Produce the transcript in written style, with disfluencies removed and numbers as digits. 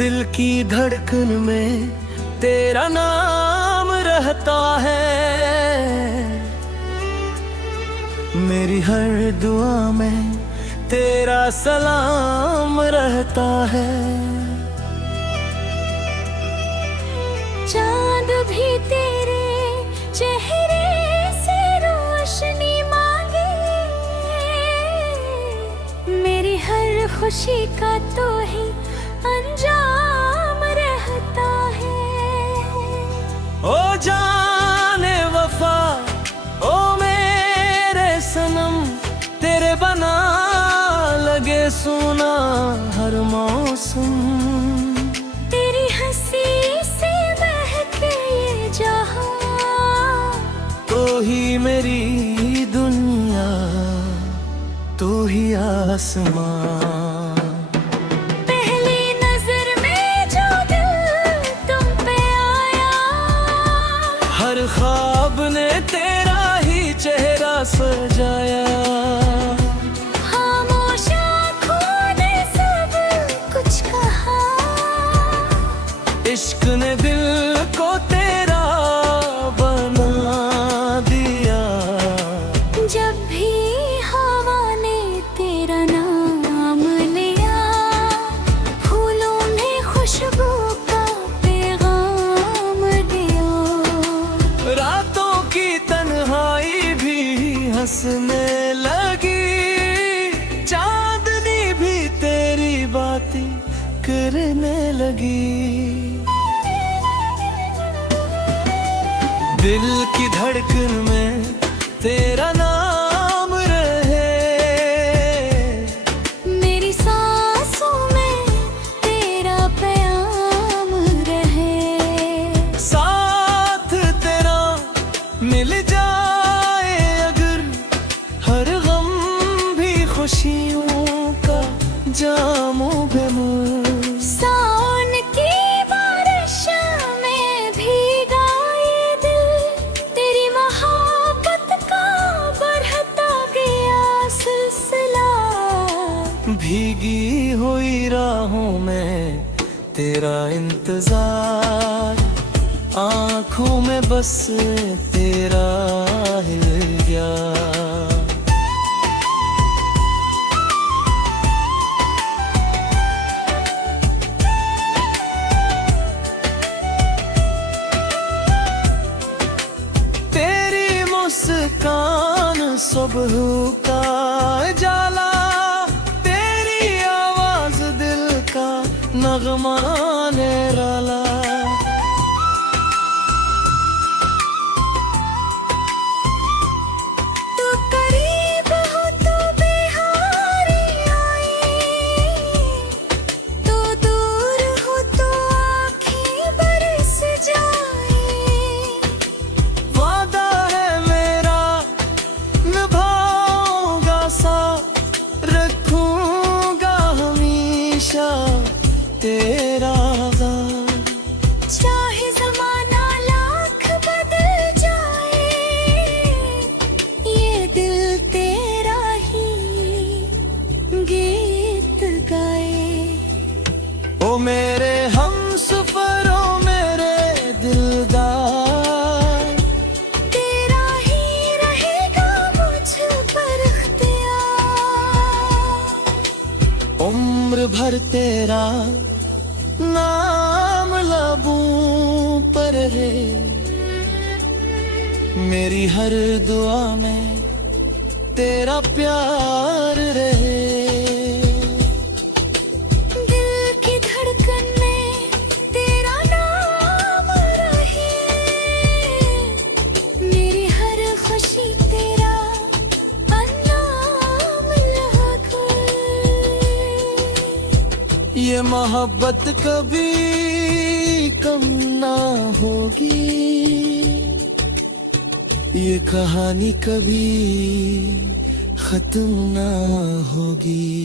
दिल की धड़कन में तेरा नाम रहता है, मेरी हर दुआ में तेरा सलाम रहता है। चांद भी तेरे चेहरे से रोशनी मांगे, मेरी हर खुशी का तो ही अंजाम रहता है। ओ जाने वफा, ओ मेरे सनम, तेरे बना लगे सुना हर मौसम, तेरी हंसी से महके ये जहां, तो ही मेरी दुनिया, तू ही आसमां। हर ख्वाब ने तेरा ही चेहरा सजाया, खामोश आँखों ने सब कुछ कहा, इश्क ने दिल को तेरा बना दिया। जब भी हवा ने तेरा नाम लिया, फूलों में खुशबू का पैगाम दिया। रातों की तन्हाई भी हंसने लगी, चांदनी भी तेरी बातें करने लगी। दिल की धड़कन में तेरा नाम रहे, मेरी सांसों में तेरा प्याम रहे। साथ तेरा मिल जाए अगर, हर गम भी खुशियों का जामो बेमर। सावन की बारिश में भीगा ये दिल, तेरी मोहब्बत का बढ़ता गया सिलसिला। भीगी हुई राहों में तेरा इंतजार, आँखों में बस तेरा हिल गया। तेरी मुस्कान सुबह का जाला, तेरी आवाज दिल का नगमा निराला। तू करीब हो तो बेहारी आई, तू दूर हो तो आँखें बरस जाए। वादा है मेरा निभाऊंगा साथ, रखूंगा हमेशा तेरा साथ। चाहे ज़माना लाख बदल जाए, ये दिल तेरा ही गीत गाए। ओ मेरे हमसफरों मेरे दिलदार, तेरा ही रहेगा मुझ पर इख्तियार। उम्र भर तेरा नाम लबों पर रहे, मेरी हर दुआ में तेरा प्यार रहे। दिल की धड़कन में तेरा नाम रहे, मेरी हर खुशी तेरा नाम लगे। ये मोहब्बत कभी कम ना होगी, ये कहानी कभी खत्म ना होगी।